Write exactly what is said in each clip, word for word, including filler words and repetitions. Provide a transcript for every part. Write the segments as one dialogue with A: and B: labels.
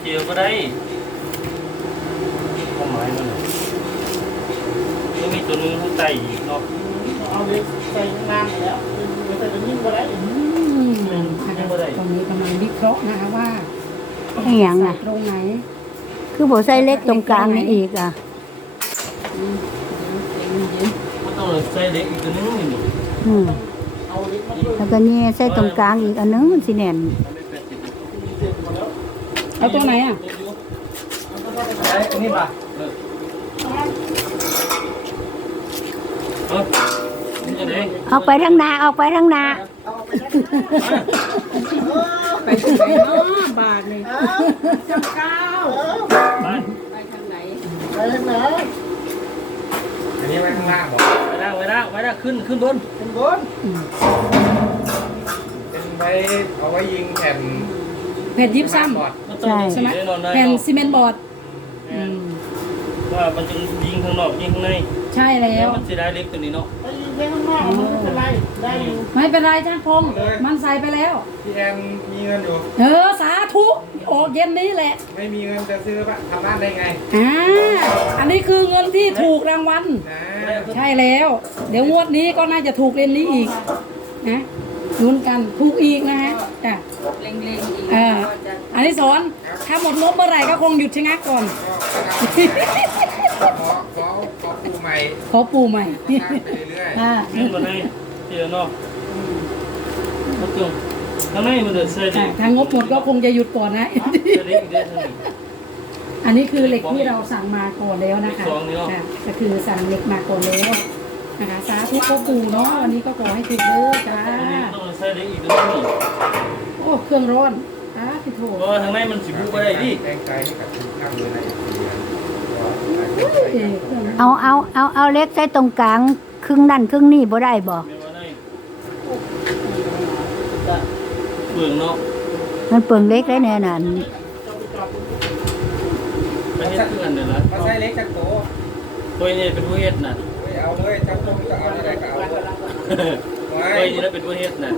A: กี่ยวก็ได้ความหมายมันก็มีตัวนึงข้างใต้อีกเนาะเอาเล็กใส่ข้างล่างแล้วมันใส่ตัวนี้ก็ได้อืม
B: ตอนนี้กำลังวิเคราะห์นะคะว่า
C: ให้หยังอ่ะ
B: ตรงไหน
C: คือบ่ใส่เล็กตรงกลางนี่อีกอ่ะ
A: ก็ต้องใส่เล็กอีกตัวนึงนี่
C: อืม
A: เอาเล็กมา
C: แล้วก็นี่ใส่ตรงกลางอีกอันนึงมันสิแน่น
B: เอาตัวไหนอ่ะ
A: อันนี้ป่ะเออนี่จะไหน
C: ออกไปทางหน้าออกไปทางหน้า
B: ไปทางไหนเนาะบาทเลยเจ้าเก้า
A: ไป
B: ไปทางไหน
A: ไปทางไหนอันนี้ไว้ข้างล่างบอกไว้ล่างไว้ล่างไว้ล่างขึ้นขึ้นบนขึ้นบนเป็นไว้เอาไว้ยิงแผ่น
B: แผ่นยิบซ้ำ
C: ใช่
B: ใช่ไหมแผ่นซีเมนต์บอร์ด
A: ว่ามันจะยิงข้างนอกยิงข้างใน
B: ใช่แล้ว
A: มันจะได้เล็กตัวนี้เนาะ
B: ไม่เป็นไรได้ไม่เป็นไรจ้าพงษ์มันใส่ไปแล้ว
D: พี่แอนมีเงินอยู่
B: เออสาธุออกเย็นนี้แหละ
D: ไม่มีเงินจะซื้อบ้านทำบ้านได้ไง
B: อ่าอันนี้คือเงินที่ถูกรางวัล
D: นะ
B: ใช่แล้ว เดี๋ยวงวดนี้ก็น่าจะถูกเล่นนี้อีกนะลุ้นกันถูกอีกนะฮะจ้ะ
E: เล็งๆอีก
B: อ่า
E: ก็จะ
B: อันนี้สอนถ้าหมดงบเมื่อไหร่ก็คงหยุดชะงักก่อน
D: ก็ขอขอขอปูใหม่
B: ขอปูใหม่
D: ก็สร้างไปเรื่อย
B: อ่า
A: เงินมาในเดี๋ยวเนาะก็ต้องข้างในมันเดือดเสื้อดิ
B: อ่าถ้างบหมดก็คงจะหยุดก่อนนะ
A: เสื้อเล็กอีกเดือนนึง
B: อันนี้คือเหล็กที่เราสั่งมาก่อนแล้วนะคะ
A: เหล็กสองนี่เนอะ
B: ค่ะก็คือสั่งเหล็กมาก่อนแล้วนะคะสาธุพ่อปู่เนาะวันนี้ก็ขอให้ถูกเด้อจ้า
A: อันนี้ต้องใส่เล็กอีกตัวนึง
B: โอ้เครื่องร้อนอ่าพี่โถ
A: เพราะว่าทางในมันสิบุกไปได้ดิ
D: ๆแรงใจให้กับทุกท่านเลยนะ
B: เอ้ยเครื่อง
C: เอาเอาเอาเอาเล็กใส่ตรงกลางครึ่งนั่นครึ่งนี่บ่ได้บ่
A: ไม่ว่าได้เปลืองเนาะ
C: มันเปลืองเล็กได้แน่นั่น
A: ไปเฮ็ดเพื่อนเดี๋ยวละ
D: มาใช้เล็กจากโต
A: ตัวนี้เป็นผู้เฮ็ดน่ะ
D: เฮ้ยเอาเลยจับต้องจะเอาอะไรก็เอาไว้
A: ตัวนี้แล้วเป็นผู้เฮ็ดน่ะ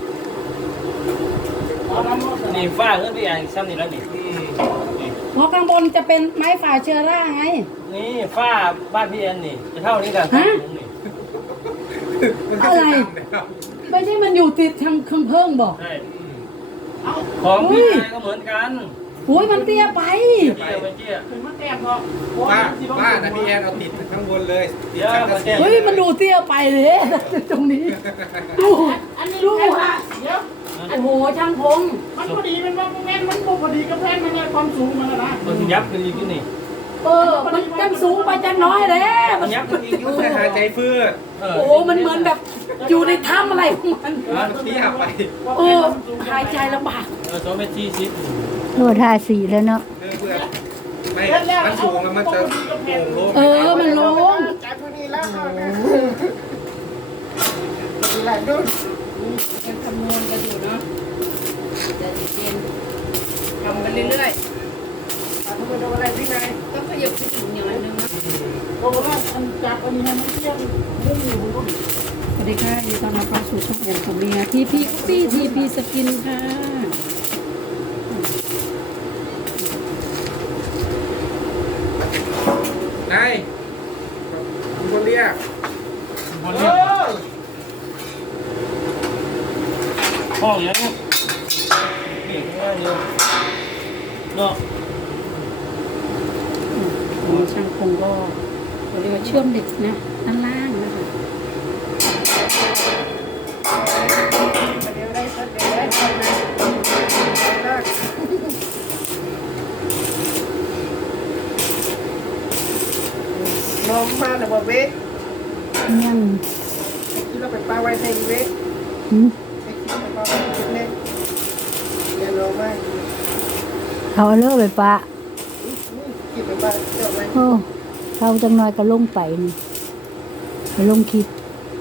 A: นี่ฟ้าเงินพี่อ่างซ้ำนี่แล้วนี่
B: เพราะข้างบนจะเป็นไม้ฝ่าเชื้อราไง
A: นี่ฟ้าบ้านพี่แอนนี่จะเท่านี้กัน
B: ฮะ
A: นี่
B: อะไร ไม่ใช่มันอยู่ติดทางเครื่องเพิ่งบอก
A: ใช่ของพี่ชายก็เหมือนกัน
B: โอ้ยมันเตี้ยไป
A: เตี้ยไปเตี้ย
D: บ้าบ้านะพี่แอนเอาติดข้างบนเลยติดข้างกระเซ็น
B: เฮ้ยมันดูเตี้ยไปเลยตรงนี้ดูดูฮะเดี๋ยวโอ้โหช่างพง
F: มันพอดีมันว่าแม่นมันพอดีกับแพนมันเนี่ยความสูงมันนะ
A: มันยับกันอีกนี่
B: เออมันจังสูงไปจังน้อยเลย
A: มันยับกันอีกอยู่
D: แต่หายใจฟืด
B: โอ้โหมันเหมือนแบบอยู่ในถ้ำอะไรของมัน
D: เที่ยไป
B: เออหายใจลำบาก
A: เออสองเมตรสี่สิบ
C: โลทาสีแล้วเนาะ
D: เพื่อไม่มันสูงแล้วมันจะโป่งโล่ง
B: เออมันลง
F: จากตัวนี้แล้วค่ะหลายดุน
E: ยังคำนวณกันอยู่เนาะแต่เย็นทำไปเรื่อย
F: ทำไปดูอะไรที่ไหน
E: ๆก็ขยับไปถึงอย่างไรนึงนะ
F: โอ้โหมันจากตัวนี้มันเที่ยงมุ่งอยู่บน
B: สวัสดีค่ะยินดีต้อนรับเข้าสู่ช่องแอนของเมียทีพีปี้ทีพีสกินค่ะ
D: นายคนเรียก
A: บนนี้ห้องยังนี่ง่ายเดียวเนาะ
B: อืมช่างพงก็เรียกว่าเชื่อมเด็กนะด้านล่างนะคะ
F: เดี๋ยวได้สักเดี๋ยวได้คนนะน้องมาแต่บ่เบ๊ก
C: ยัง
F: ที่เราไปปาไว้ในเบ๊ก
C: หืม
F: ไอ้ที่เราปาไว้ในเบ๊กเดี๋ยวเราไม่
C: เขาเอาเลิกไปปะ
F: เก็บไปบ้านเดี๋ยวไม่
C: โอ้เขาจังน้อยก็ลงไปนี่ไปลงคลิป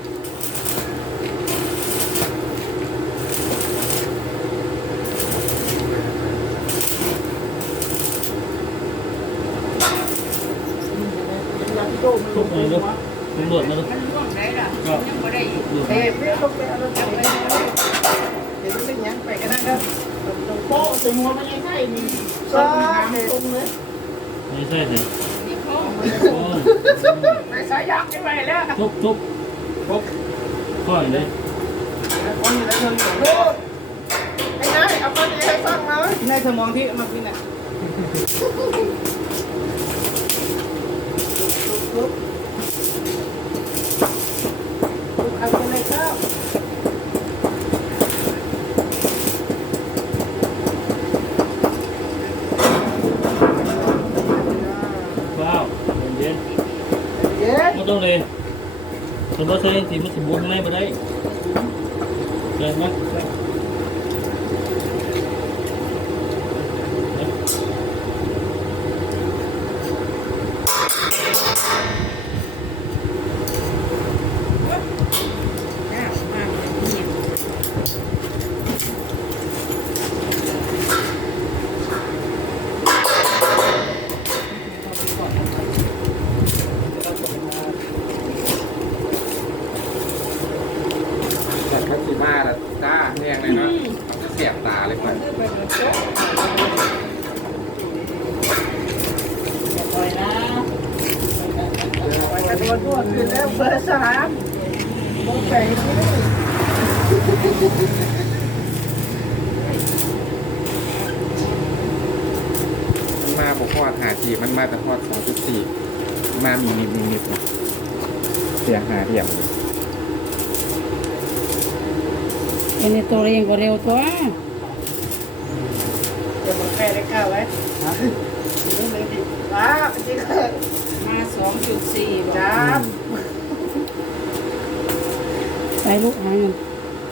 A: ทุกคนเลยตำรวจนะลูก
E: มันร่วงได้ล่ะยังไม่ได้อีก
F: เอ๊ะเบ๊กลงไปเอารถจักรยานเดี๋ยวมันเป็นยังไปกันนะเด้อโป๊ะใส่หัวมันยังไงส่นี่ซอสตรงเลย
A: ไม่ใช่สิ
E: นี่พ่อ
F: ไม่ใส่ยักษ์ยังไงแล้ว
A: ทุบทุบทุบค่อยเลย
D: คนอยู่ในเมือง
F: ไอ้นายเอาคนนี้ให้ฟังหน่อย
D: ในสมองที่มากินอ่ะ
F: เอาไปเลยครับ
A: ว้าวเย็น
F: เย็น
A: ไม่ต้องเลยสมมติใช้สีมันสิบุ้งไม่มาได้เกินไหม
E: ยากมากเลยเนี่ย
D: แต่คัตสึมาละจ้าแดงเลยเนาะเสียบตาเลยก่อน
F: ปล่อยนะไปกันตัวตัวขึ้นแล้วเบอร์สามมองไปที่นี่
D: มันมาบอกว่าหาจีมันมาแต่ทอดสองจุดสี่มามีนิดมีนิดนะเสียงหาเดียบ
B: เอ็นตัวเองก็เร็วตัว
F: เดี๋ยวมันแค่ได้ข้าวไว้ฮะนี่เลยดิว้าจริงเลย
E: มาสองจุดสี่บอก
F: จ้า
B: ไปลูกหาเงิน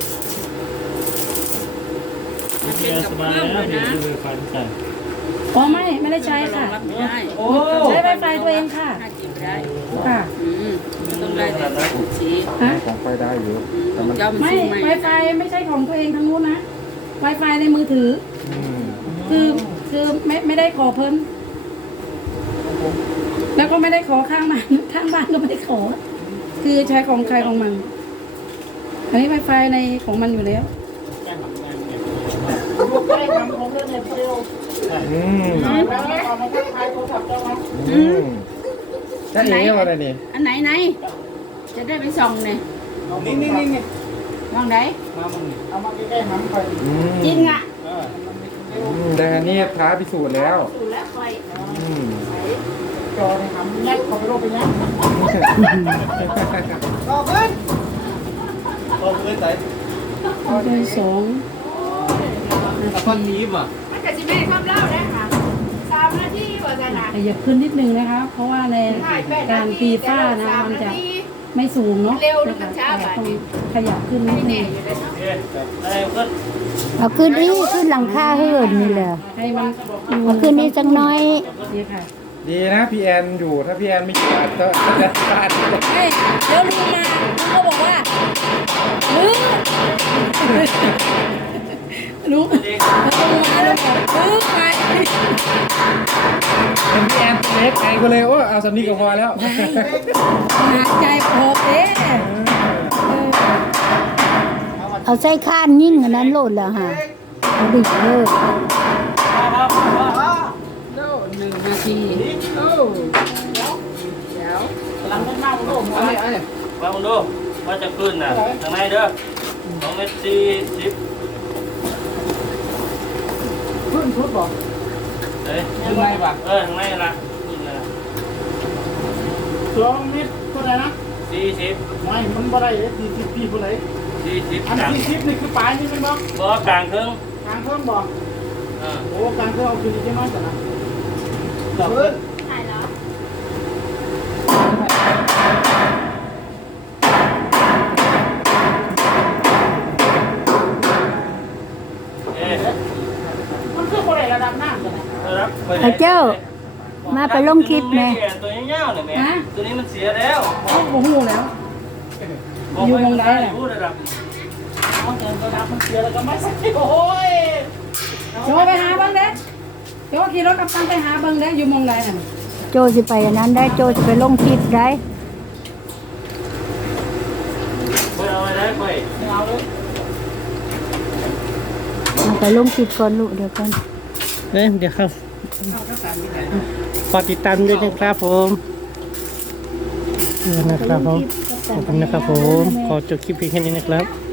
E: มันเป็นกับ
A: สบาย
E: เพิ่ม
A: แล้
E: เล
A: วย
E: นะ
A: ดูไฟใส่
B: อ๋อไม่ไม่ได้ใช้ค่ะ
E: รับไม่ได้
A: โอ้
B: ใช้ไวไฟตัวเองค่ะ
E: ถ้ากินได้
B: ค่ะ
E: อืมมันต้องได้แต่จุดสี่
B: ฮะ
D: ของไฟได้อยู่
E: อืม
D: แต่มัน
E: เจ้ามัน
B: ไม่
E: ซื้อใหม่
B: ไวไฟไม่ใช่ของตัวเองทางนู้นนะไวไฟในมือถือ
D: อืม
B: คือคือไม่ไม่ได้ขอเพิ่นแล้วก็ไม่ได้ขอข้างบ้านข้างบ้านก็ไม่ได้ขอ คือใช้ของใครของมัน อันนี้ไวไฟในของมันอยู่แล้ว
F: ลูกได้ทำของเล่นเนี่ยเดียว
D: อืม
F: แล้วเอามาทักทายโทรศัพท์เจ้ามา
D: อืมจะเอ๋อะไรนี่
E: อันไหนไหนจะได้ไปส่องเนี่ย
D: นี่นี่นี่นี่
E: มองไหน
A: มามึง
F: เอามาใกล้ๆหำไป
D: อืม
E: จริงอ่ะ
D: อืมแต่อันนี้ท้าพิสูจน์แล้ว
E: ดูแลคอย
D: อืม
F: จอในหำยัดเข้าไปโลกไปยัดต่อขึ้น
A: โอ้ไม่ใส่
B: เอาไปสอง
A: คอนทีมอ่ะ
E: มันจะสิแม่ชอบเล่าได้ค่ะสามนาทีว่าจะนะ
B: ขยับขึ้นนิดนึงนะคะ เพราะว่าในการตีฝ้านะมันจะไม่สูงเนาะนะคะต้องขยับขึ้นนิดนึง
A: โอเคได้ก็
C: เอาขึ้นนี่ขึ้นหลังคาเฮือนนี่แหละ
B: ให้มัน
C: เอาขึ้นนี่จังน้อย
B: ดีค่ะ
D: ดีนะพี่แอนอยู่ถ้าพี่แอนไม่อยู่อาจจะจะพลาด
B: เฮ้ยแล้วลุงมาลุงก็บอกว่าลุงลุงแล้วลุงมาลุงบอกลุงไป
D: เป็นพี่แอนตัวเล็กไงก็เลยโอ้เอาสำนีก็พอแล้ว
B: หายใจพอเด้
C: เอาใส่ข้านยิ่งอันนั้นโลดแล้วฮะเอาดิเลย
E: หนึ่งนาทีโอ้เดี๋ยวเดี๋ยว
F: หลังมันเน่าโลก
D: ไอ้ไอ้
A: มามึงดูว่าจะขึ้นน่ะทางในเด้อสองเมตรสี่สิบ
F: ขึ้นชุดบอก
A: เอ้ย
D: ทำไมวะ
A: เออทางในนะขึ้นนะ
F: สองเมตรเท่าไหร่นะ
A: สี่สิบ
F: ไม่มันบ่ได้เลยสี่สิบปีบ่ได้
A: สี่สิบ
F: อัน
A: กลาง
F: สี่สิบนี่คือปลายนี่เป็นบ่
A: บ่กลางครึ่ง
F: กลางเพิ่มบ่
A: อ่า
F: โอ้กลางเพิ่มเอาคืนจะน้อยกว่านะขึ้น
E: ถ่ายแล้ว
A: เอ๊ะ
F: มันคือบ่ได้ระดับน้ำกันนะ
A: รับไป
C: เอาเจ้า มาไปลงคลิปแม่
A: ตัวนี้เงาเนี่ยแม่ตัวนี้มันเสียแล้ว
B: โอ้โหหูแล้ว อยู่วงใดล่ะ
A: พูดระดับ
F: เอาแต่ระดับมันเสียแล้วก็ไม่ใช่โอ้ย
B: โจไปหาเบิ้งเด้โจขี่รถกับตันไปหาเบิ้งเด้อยู่หมองใดน่ะ
C: โจจะไปอันนั้นได้โจจะไปลงคลิปได้
A: ไปเอาอะไรได้ไป
F: ไม่เอาเลย
C: เอาไปลงคลิปก่อนลูกเดี๋ยวก่อน
A: เเอ้ยเดี๋ยวครับ
F: เอาก็ตามที่ไหน
A: ฝากติดตามด้วยนะครับผมเออนะครับผมขอบคุณนะครับผมขอจบคลิปเพียงแค่นี้นะครับ